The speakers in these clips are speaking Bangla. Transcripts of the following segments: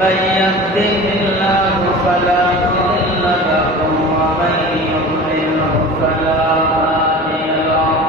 من يهده الله فلا مضل له ومن يضلله فلا هادي له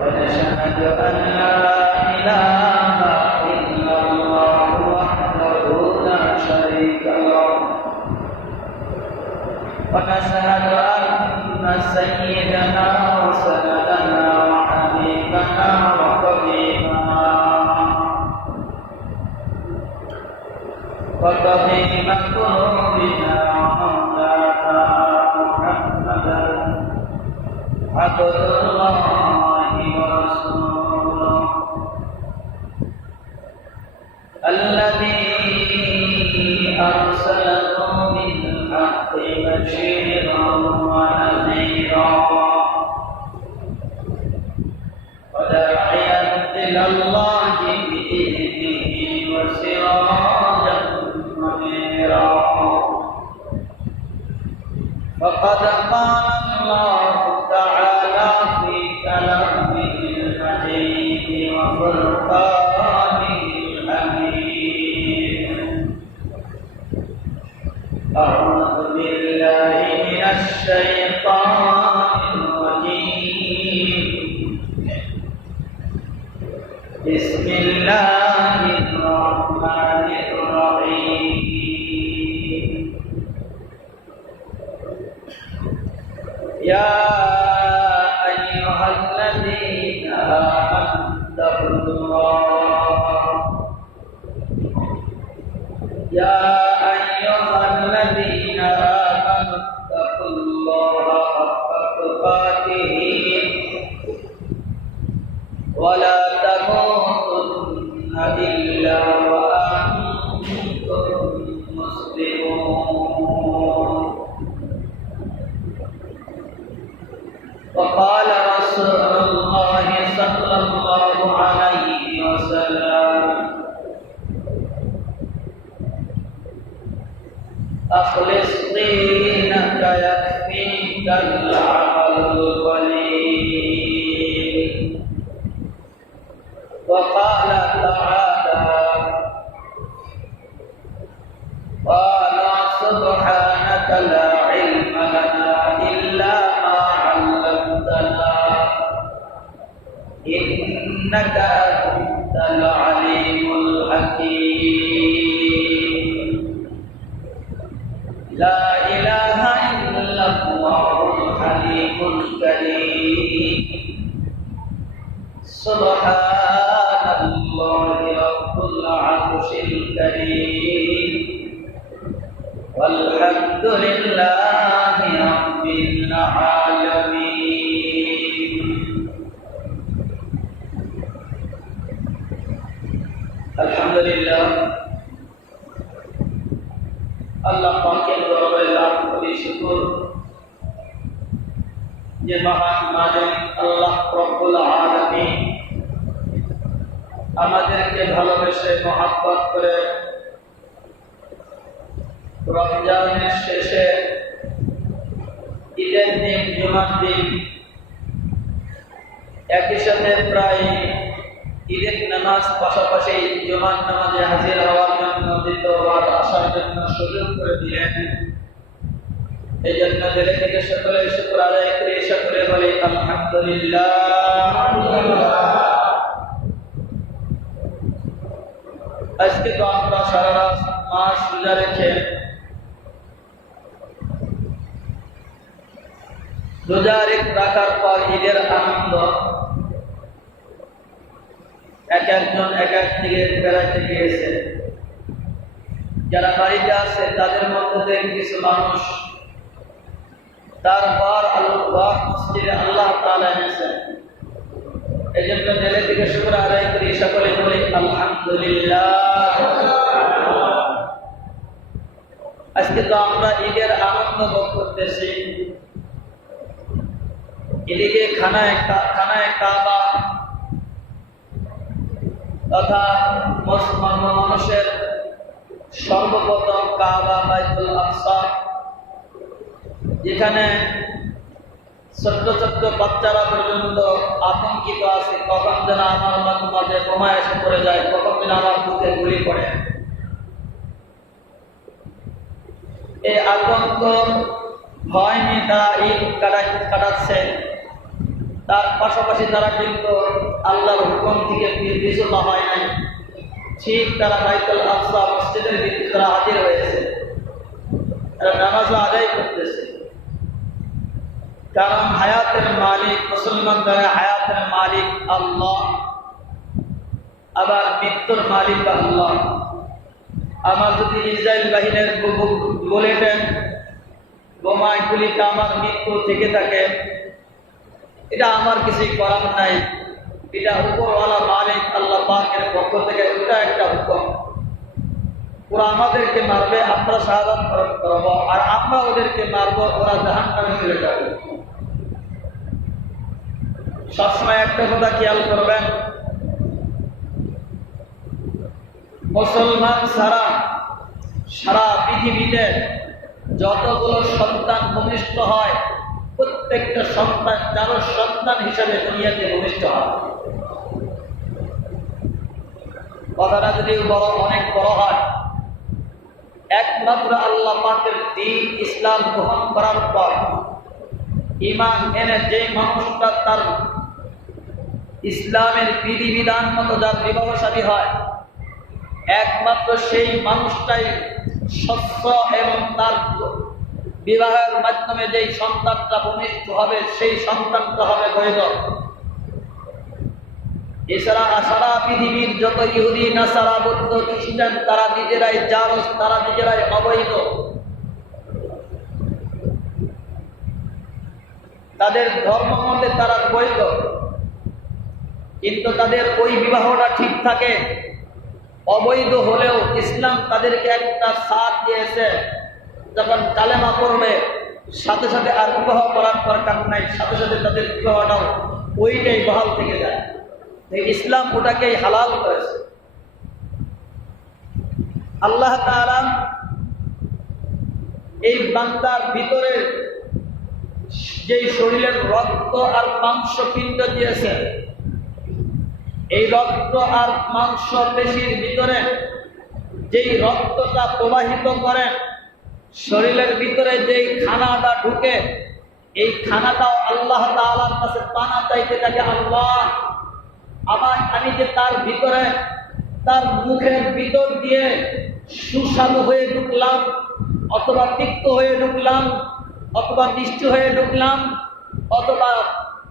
ونشهد أن لا إله إلا الله وحده لا شريك له ونشهد أن سيدنا وسندنا وحبيبنا وطبيب قلوبنا ومولانا محمدا عبد الله ورسوله الذي أرسله بالحق بشيرا ونذيرا وداعيا إلى الله بإذنه وسراجا فقد قال الله تعالى في كلامه المجيد وفرقانه الحميد أعوذ بالله من الشيطان الرجيم بسم الله الرحمن الرحيم يا أيها الذين آمنوا اتقوا الله يا أيها الذين آمنوا اتقوا الله حق تقاته ولا تموتن إلا وأنتم مسلمون وقال رسول الله صلى الله عليه وسلم أخلص دينك يكفيك العمل القليل وقال تعالى قال سبحانك لا علم لنا إلا ما علمتنا إنك أنت العليم الحكيم لا إله إلا الله الحليم الكريم سبحان الله رب العرش الكريم والحمد لله رب العالمين الحمد لله আল্লাহ পাকের দরবারে লাখ কোটি শুকর যে মহান মালিক আল্লাহ রব্বুল আলামিন আমাদেরকে ভালোবেসে মহব্বত করে রমজানের শেষে ঈদের দিন জুমার দিন একই সাথে প্রায় ঈদের নামাজ পাশাপাশি জুমার নামাজে হাজির হওয়ার জন্য দ্বিতীয়বার আসার জন্য সুযোগ করে দিলেন এই জন্য দিলে থেকে সকলে শুকর আদায় করে সকলে বলি আলহামদুলিল্লাহ। আজকে তো আমরা সারা রাত মাস রোজা রেখে রোজা রাখার পর ঈদের আনন্দ এক একজন এক এক দিকে বেড়াতে গিয়েছে। যারা বাড়িতে আছে তাদের মধ্যে থেকে কিছু মানুষ তারপর ঘর মসজিদে আল্লাহ তাআলা এনেছেন। এই জন্য দিলে থেকে শুকর আদায় করি, সকলে বলি আলহামদুলিল্লাহ। আজকে তো আমরা ঈদের আনন্দ ভোগ করতেছি। এদিকে খানায় কাবা তথা মানুষের সর্বপ্রথম কাবা বাইতুল আকসা, যেখানে ছোট্ট ছোট্ট বাচ্চারা পর্যন্ত আতঙ্কিত আছে, কখন যেন আমার মাঝে বোমা এসে পড়ে যায়, কখন যেন আমার বুকে গুলি পড়ে। এই আতঙ্ক ভয় নিয়ে তারা ঈদ কাটাচ্ছে। তার পাশাপাশি তারা কিন্তু আল্লাহর হুকুম থেকে বিচলিত হয় নাই। ঠিক তারা বাইতুল আকসা মসজিদের ভিতরে তারা হাজির হয়েছে, তারা নামাজ আদায় করতেছে। কারণ হায়াতের মালিক, মুসলমানদের হায়াতের মালিক আল্লাহ, আবার মৃত্যুর মালিক আল্লাহ। আমার যদি ইসরায়েল বাহিনীর বুলেটেন বোমায় গুলিতে আমার মৃত্যু থেকে থাকে, এটা আমার কিছুই করার নাই। এটা উপরওয়ালা মালিক আল্লাহ পাকের পক্ষ থেকে ওটা একটা হুকুম। ওরা আমাদেরকে মারবে, আমরা শাহাদাত বরণ করবো, আর আমরা ওদেরকে মারবো, ওরা জাহান্নামে চলে যাবে। সবসময় একটা কথা খেয়াল করবেন, মুসলমান ছাড়া সারা পৃথিবীতে যতগুলো সন্তান ভূমিষ্ঠ হয়, প্রত্যেকটা সন্তান কারো সন্তান হিসাবে দুনিয়াতে ভূমিষ্ঠ হয়। কথাটা যদি অনেক বড় হয়, একমাত্র আল্লাহ পাকের দ্বীন ইসলাম গ্রহণ করার পর ঈমান এনে যে মানুষটা তার ইসলামের বিধিবিধান মতো যার বিবাহশাদী হয়, একমাত্র সেই মানুষটাই স্বচ্ছ এবং তার বিবাহের মাধ্যমে যেই সন্তানটা ভূমিষ্ঠ হবে সেই সন্তানটা হবে বৈধ। এছাড়া সারা পৃথিবীর যত ইহুদি, নাসারা, বৌদ্ধ, খ্রিস্টান, তারা নিজেরাই জারজ, তারা নিজেরাই অবৈধ। তাদের ধর্ম মতে তারা বৈধ, কিন্তু তাদের ওই বিবাহটা ঠিক থাকে। অবৈধ হলেও ইসলাম তাদেরকে একটা সাথ দিয়েছে, যখন কালেমা পড়বে সাথে সাথে আর বিবাহ করার দরকার নাই, সাথে সাথে তাদের বিবাহটাও ওইটাই বহাল থেকে যায়। ইসলাম ওটাকেই হালাল করেছে। আল্লাহ তাআলা এই বান্দার ভিতরে যেই শরীরের রক্ত আর মাংস পিণ্ড দিয়েছে, এই রক্ত আর মাংস পেশির ভিতরে যেই রক্তটা প্রবাহিত করে, শরীরের ভিতরে যেই খানাটা ঢুকে, এই খানাটাও আল্লাহ তাআলার কাছে পানা চাইতে থাকে, আল্লাহ আমি যে তার ভিতরে তার মুখের ভিতর দিয়ে সুস্বাদু হয়ে ঢুকলাম, অথবা তিক্ত হয়ে ঢুকলাম, অথবা মিষ্টি হয়ে ঢুকলাম, অথবা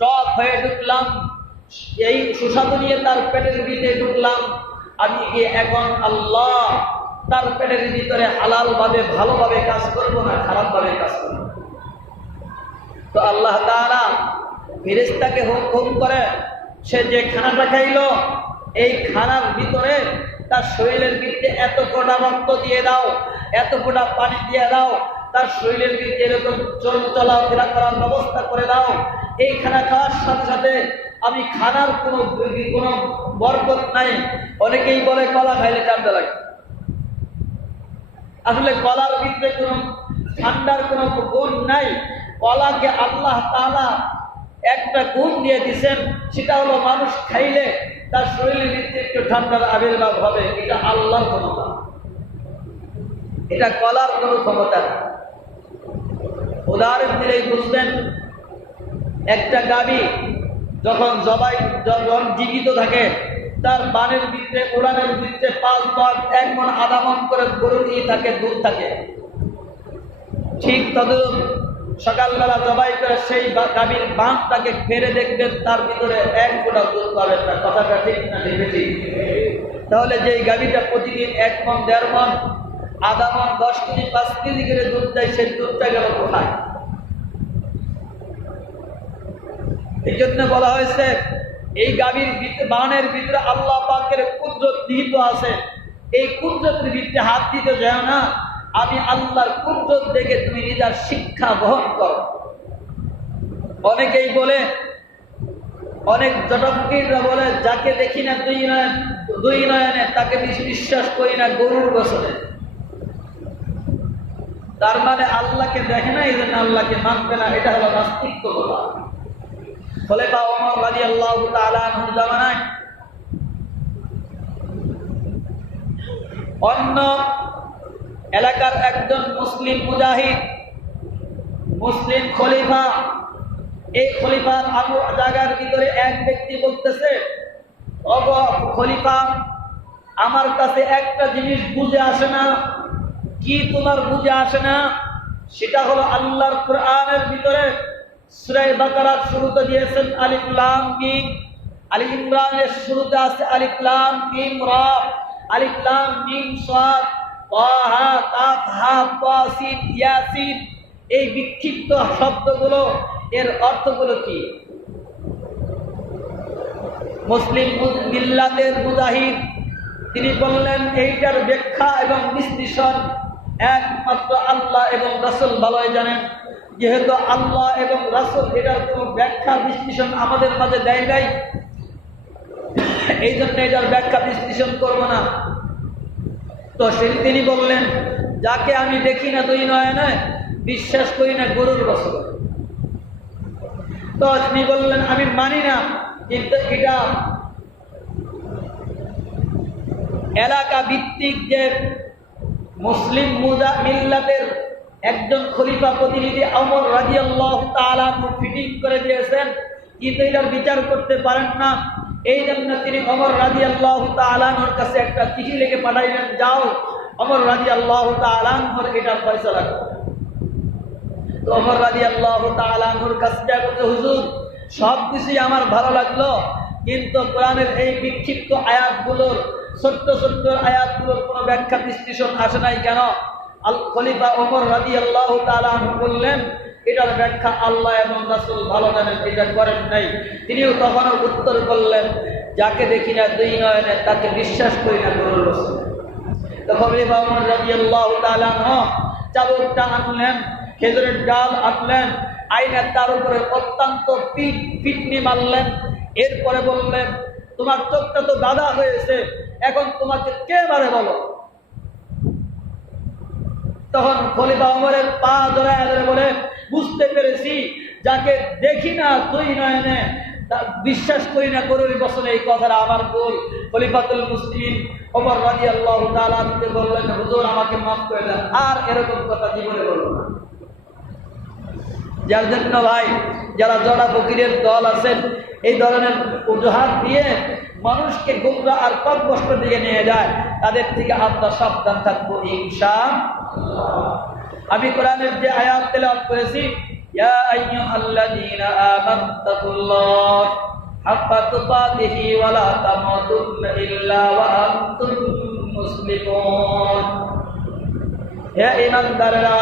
টক হয়ে ঢুকলাম, এই সুস্বাদু নিয়ে তার পেটের ভিতরে ঢুকলাম, আমি কি এখন আল্লাহ তার পেটের ভিতরে হালাল ভাবে ভালোভাবে কাজ করব না খারাপ ভাবে কাজ করব? তো আল্লাহ তাআলা ফেরেশতাকে হুকুম করে, সে যে খানাটা খাইলো এই খানার ভিতরে তার শরীরের ভিতরে এত ফোঁটা রক্ত দিয়ে দাও, এত ফোঁটা পানি দিয়ে দাও, তার শরীরের ভিতরে এরকম চলাফেরা করার ব্যবস্থা করে দাও। এই খানা খাওয়ার সাথে সাথে আমি খানার কোনো বরকত নাই। অনেকেই বলে কলা খাইলে ঠান্ডা লাগে, আসলে কলার ভিতরে কোনো ঠান্ডার কোনো গুণ নাই। কলাকে আল্লাহ তাআলা একটা গুণ দিয়ে দিয়েছেন, সেটা হলো মানুষ খাইলে তার শরীরের ভিতরে একটু ঠান্ডার আবির্ভাব হবে। এটা আল্লাহর ক্ষমতা, এটা কলার কোনো ক্ষমতা না। উদাহরণ দিলেই বুঝবেন, একটা গাভী যখন জীবিত থাকে, তার বানের ভিতরে উড়ানের ভিতরে 5 ভাগ 1 মণ আধা মণ করে গরু দিয়ে থাকে, দুধ থাকে। ঠিক তদ্রূপ সকালবেলা জবাই করে সেই গাভীর বাঁধটাকে ফেরে দেখবেন, তার ভিতরে 1 ফোঁটা দুধ পাবেন না। কথাটা ঠিক না ঠিক? তাহলে যেই গাভীটা প্রতিদিন 1 মণ 1.5 মণ আধা মণ 10 কেজি 5 কেজি করে দুধ দেয়, সেই দুধটা গেল কোথায়? এই জন্য বলা হয়েছে এই গাভীর বানের ভিতরে আল্লাহ পাকের কুদরত নিহিত আছে। এই কুদরতের ভিতরে হাত দিতে যায় না, আমি আল্লাহর কুদরত দেখে তুমি নিজের শিক্ষা গ্রহণ করো। অনেকেই বলে, অনেক জটফকিররা বলে, যাকে দেখি না দুই নয়নে তাকে বিশ্বাস করি না গরুর গোসলে। তার মানে আল্লাহকে দেখে না, এই জন্য আল্লাহকে মানবে না, এটা হলো নাস্তিক্য বলা। খলিফা ওমর রাদিয়াল্লাহু তাআলা আনহুর জামানায় অন্য এলাকার একজন মুসলিম মুজাহিদ, মুসলিম খলিফা, এই খলিফার জায়গার ভিতরে এক ব্যক্তি বলতেছে, খলিফা আমার কাছে একটা জিনিস বুঝে আসে না। কি তোমার বুঝে আসে না? সেটা হলো আল্লাহর কোরআনের ভিতরে সূরা বাকারার শুরুতে দিয়েছেন আলিফ লাম মিম, আলী ইমরানের শুরুতে আছে আলিফ লাম মিম রা, আলিফ লাম মিম সাদ, তাহা কাফ হা তা সিন ইয়াসিন। এই বিক্ষিপ্ত শব্দগুলো এর অর্থগুলো কি? মুসলিম মিল্লাতের মুজাহিদ তিনি বললেন, এইটার ব্যাখ্যা এবং বিশ্লেষণ একমাত্র আল্লাহ এবং রাসূল ভালোই জানেন। যেহেতু আল্লাহ এবং রাসূল এটার কোনো ব্যাখ্যা বিশ্লেষণ আমাদের মাঝে দেয় নাই, এই জন্য এটার ব্যাখ্যা বিশ্লেষণ করব না। তো তিনি বললেন, যাকে আমি দেখি না দুই নয়নে বিশ্বাস করি না গরুর গোসল। তো তিনি বললেন, আমি মানি না, কিন্তু এটা এলাকা ভিত্তিক যে মুসলিম মিল্লাতের একজন খলিফা প্রতিনিধি ওমর রাদিয়াল্লাহু তাআলা ফিটিং করে দিয়েছেন, কিন্তু এটার বিচার করতে পারেন না। এই জন্য তিনি ওমর রাদিয়াল্লাহু তাআলার কাছে একটা চিঠি লিখে পাঠাইলেন, যাও ওমর রাদিয়াল্লাহু তাআলার এটা ফয়সালা করো। তো ওমর রাদিয়াল্লাহু তাআলার কাছে যা বলতে, হুজুর সবকিছুই আমার ভালো লাগলো, কিন্তু কোরআনের এই বিক্ষিপ্ত আয়াতগুলোর, ছোট্ট ছোট্ট আয়াতগুলোর কোনো ব্যাখ্যা বিশ্লেষণ আসে নাই কেন? খলিফা ওমর রাদিয়াল্লাহু তাআলা বললেন, এটার ব্যাখ্যা আল্লাহ এবং রাসূল ভালো জানেন, এটা করেন নাই। তিনিও তখনও উত্তর করলেন, যাকে দেখি না দুই নয়নে তাকে বিশ্বাস করি না গরুর গোসল। তো খলিফা ওমর রাদিয়াল্লাহু তাআলা চাবুকটা আনলেন, খেজুরের ডাল আনলেন, আইনের তার উপরে অত্যন্ত পিটনি মারলেন। এরপরে বললেন, তোমার চোখটা তো দাদা হয়েছে, এখন তোমাকে কে মারে বলো। তখন খলিফা ওমরের পা জড়ায় ধরে বলে, বুঝতে পেরেছি, যাকে দেখি না দুই নয়নে বিশ্বাস করি না গরুর গোসলে, এই কথাটা আমার ভুল। খলিফাতুল মুসলিমিন ওমর রাদিয়াল্লাহু তাআলা বললেন, হুজুর আমাকে মাফ করে দেন, আর এরকম কথা জীবনে বলবো না। যার জন্য ভাই, যারা জড়া ফকিরের দল আছেন, এই ধরনের অজুহাত দিয়ে মানুষকে গোমরা আর পথভ্রষ্ট দিকে নিয়ে যায়, তাদের থেকে আমরা সাবধান থাকবো ইনশাআল্লাহ। আমি কোরআনের যে আয়াত তেলাওয়াত করেছি, ইয়া আইয়ুহাল্লাযীনা আমানুত্তাকুল্লাহ হাক্কা তুকাতিহি ওয়া লা তামুতুন্না ইল্লা ওয়া আনতুম মুসলিমুন। হে ঈমানদারেরা,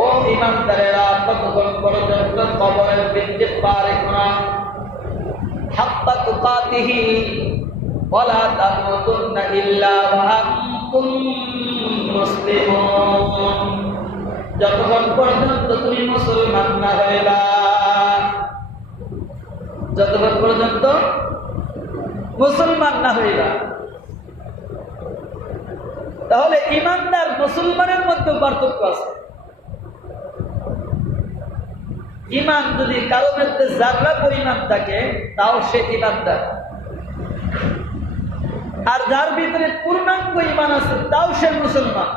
ও ঈমানদারেরা, ততক্ষণ পর্যন্ত কবরের ভিতরে পা রেখো না। হাক্কা তুকাতিহি ওয়া লা তামুতুন্না ইল্লা ওয়া আনতুম মুসলিমুন। যতক্ষণ পর্যন্ত তুমি মুসলমান না হইবা, যতক্ষণ পর্যন্ত মুসলমান না হইবা। তাহলে ঈমানদার মুসলমানের মধ্যে পার্থক্য আছে। ঈমান যদি কারো মধ্যে যারা পরিমাণ থাকে, তাও সে ঈমানদার। আর যার ভিতরে পূর্ণাঙ্গ ঈমান আছে, তাও সে মুসলমান।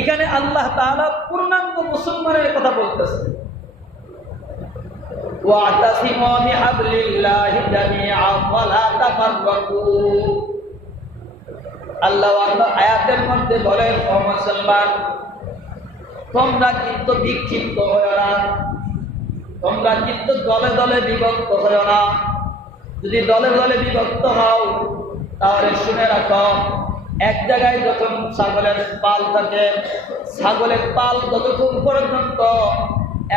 এখানে আল্লাহ তাআলা পূর্ণাঙ্গ মুসলমানের কথা বলতেছে, ওয়াতাসিমু বিহাবলিল্লাহি জামিআন ওয়া লা তাফাররাকু। আল্লাহ আয়াতের মধ্যে বলেন, ও মুসলমান, তোমরা কিন্তু বিক্ষিপ্ত হয়ো না, তোমরা কিন্তু দলে দলে বিভক্ত হয়ো না। যদি দলে দলে বিভক্ত হও, তাহলে শুনে রাখো, এক জায়গায় যখন ছাগলের পাল থাকে, ছাগলের পাল যতক্ষণ পর্যন্ত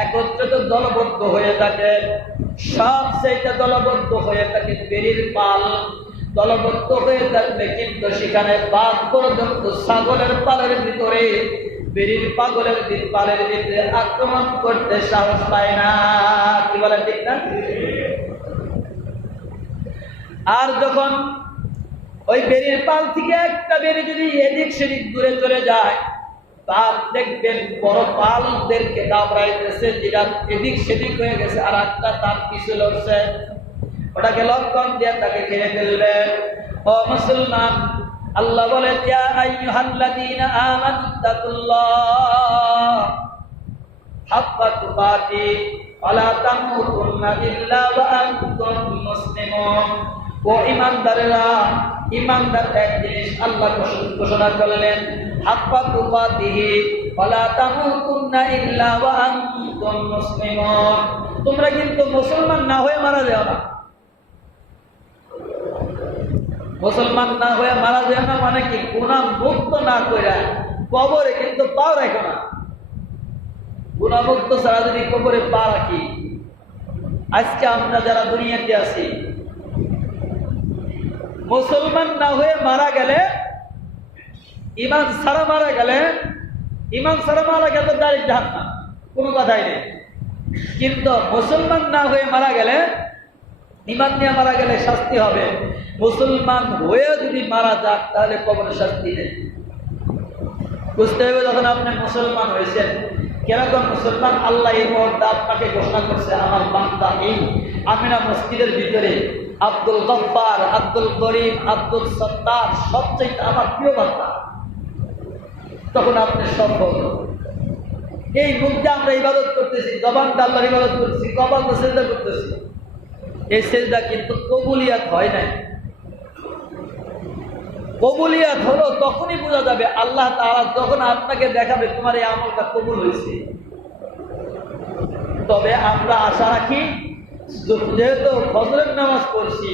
একত্রিত দলবদ্ধ হয়ে থাকে, সবচেয়ে দলবদ্ধ হয়ে থাকে বেরির পাল, দলবদ্ধ হয়ে থাকবে কিন্তু সেখানে বাঘ পর্যন্ত ছাগলের পালের ভিতরে, বেরির পাগলের পালের ভিতরে আক্রমণ করতে সাহস পায় না। কি বলে ঠিক না? আর যখন ওই বেরির পাল থেকে একটা বেরি যদি এদিক সেদিক দূরে চলে যায়, তার দেখবেন বড় পালদেরকে দাবড়াইতেছে, যেটা এদিক সেদিক হয়ে গেছে আর একটা তার পিছু লড়ছে, ওটাকে লক্ষণ দিয়ে তাকে খেয়ে ফেলবে। ও মুসলমান, আল্লাহ বলে ইয়া আইয়ুহাল্লাযীনা আমানুত্তাকুল্লাহ হাক্কা তুকাতিহি ওয়া লা তামুতুন্না ইল্লা ওয়া আনতুম মুসলিমুন। ও ঈমানদারেরা, ঈমানদার এক জিনিস আল্লাহ ঘোষণা করলেন, হাক্কা তুকাতিহি ওয়া লা তামুতুন্না ইল্লা ওয়া আনতুম মুসলিমুন। তোমরা কিন্তু মুসলমান না হয়ে মারা যাও না। মুসলমান না হয়ে মারা যায় না মানে কি? গুনাহ মুক্ত না কইরা কবরে কিন্তু পাও রাখো না। গুনাহ মুক্ত ছাড়া যদি কবরে পা রাখি, আজকে আমরা যারা দুনিয়াতে আছি, মুসলমান না হয়ে মারা গেলে, ঈমান ছাড়া মারা গেলে, ঈমান ছাড়া মারা গেলে ডাইরেক্ট জাহান্নাম, কোনো কথাই নেই। কিন্তু মুসলমান না হয়ে মারা গেলে, ঈমান নিয়ে মারা গেলে শাস্তি হবে। মুসলমান হয়ে যদি মারা যাক তাহলে কবরে শাস্তি নেই। বুঝতে হবে যখন আপনি মুসলমান হয়েছেন, কিরকম মুসলমান। আল্লাহ এই মুহূর্তে আপনাকে ঘোষণা করছে, আমার বান্দা এই আমিনা মসজিদের ভিতরে আব্দুল গফফার, আব্দুল করিম, আব্দুল সত্তার সবচেয়ে আমার প্রিয় বান্দা। তখন আপনি সফল। এই মুখে আমরা ইবাদত করতেছি, জবানটা আল্লাহর ইবাদত করতেছি, কপালটা সিজদা করতেছি, এই সিজদা কিন্তু কবুলিয়াত হয় নাই। কবুলিয়াত হলো তখনই বোঝা যাবে, আল্লাহ তাআলা যখন আপনাকে দেখাবে তোমার এই আমলটা কবুল হয়েছে। তবে আমরা আশা রাখি, যেহেতু ফজরের নামাজ পড়ছি,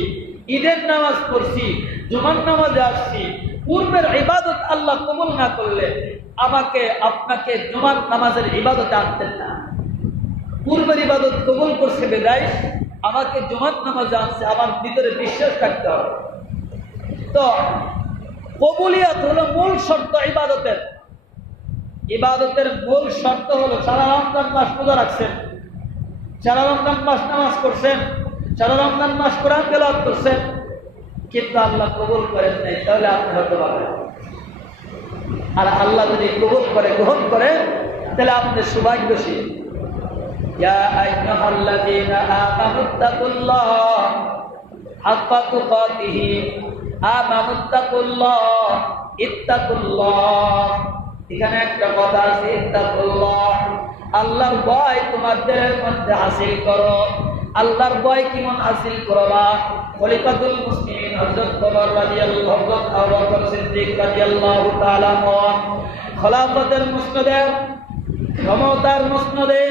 ঈদের নামাজ পড়ছি, জুমার নামাজে আসছি, পূর্বের ইবাদত আল্লাহ কবুল না করলে আমাকে আপনাকে জুমার নামাজের ইবাদতে আনতেন না। পূর্বের ইবাদত কবুল করছে বিদায় আমাকে জুমার নামাজে আনছে, আমার ভিতরে বিশ্বাস থাকতে হবে। তো কবুলিয়াত হলো মূল শর্ত ইবাদতের। ইবাদতের মূল শর্ত হলো সারা রমজান মাস রোজা রাখছেন, সারা রমজান মাস নামাজ পড়ছেন, সারা রমজান মাস কোরআন তেলাওয়াত করছেন, কিন্তু আল্লাহ কবুল করেন নাই, তাহলে আপনি হতে পারবেন। আর আল্লাহ যদি কবুল করে, গ্রহণ করে, তাহলে আপনি সৌভাগ্যশীল। ইয়া আইয়ুহাল্লাযীনা আমানুত্তাকুল্লাহ হাক্কা তুকাতিহি, আমানুত্তাকুল্লাহ, ইত্তাকুল্লাহ। এখানে একটা কথা আছে, ইত্তাকুল্লাহ, আল্লাহর ভয় তোমাদের মধ্যে হাসিল করো। আল্লাহর ভয় কেমন হাসিল করবা? খলিফাতুল মুসলিমিন হযরত ওমর রাদিয়াল্লাহু, হযরত আবু বকর সিদ্দিক রাদিয়াল্লাহু তাআলা খলাফতের মুসনদে, ক্ষমতার মুসনদে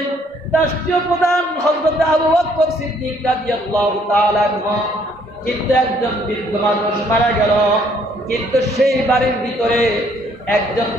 রাষ্ট্রীয় প্রধান হযরত আবু বকর সিদ্দিক রাদিয়াল্লাহু তাআলা, কিন্তু একজন বৃদ্ধ মানুষ মারা গেল, কিন্তু সেই বাড়ির ভিতরে একজন